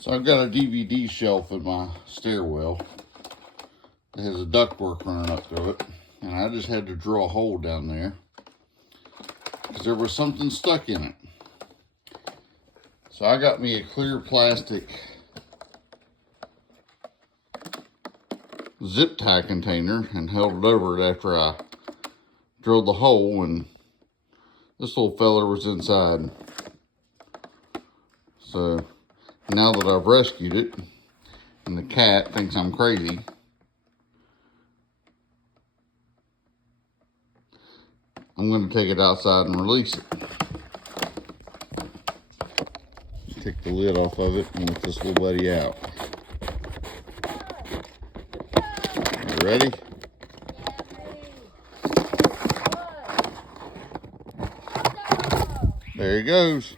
So I've got a DVD shelf in my stairwell that has a ductwork running up through it. And I just had to drill a hole down there because there was something stuck in it. So I got me a clear plastic zip tie container and held it over it after I drilled the hole, and this little feller was inside. So now that I've rescued it and the cat thinks I'm crazy, I'm going to take it outside and release it. Take the lid off of it and let this little buddy out. You ready? There he goes.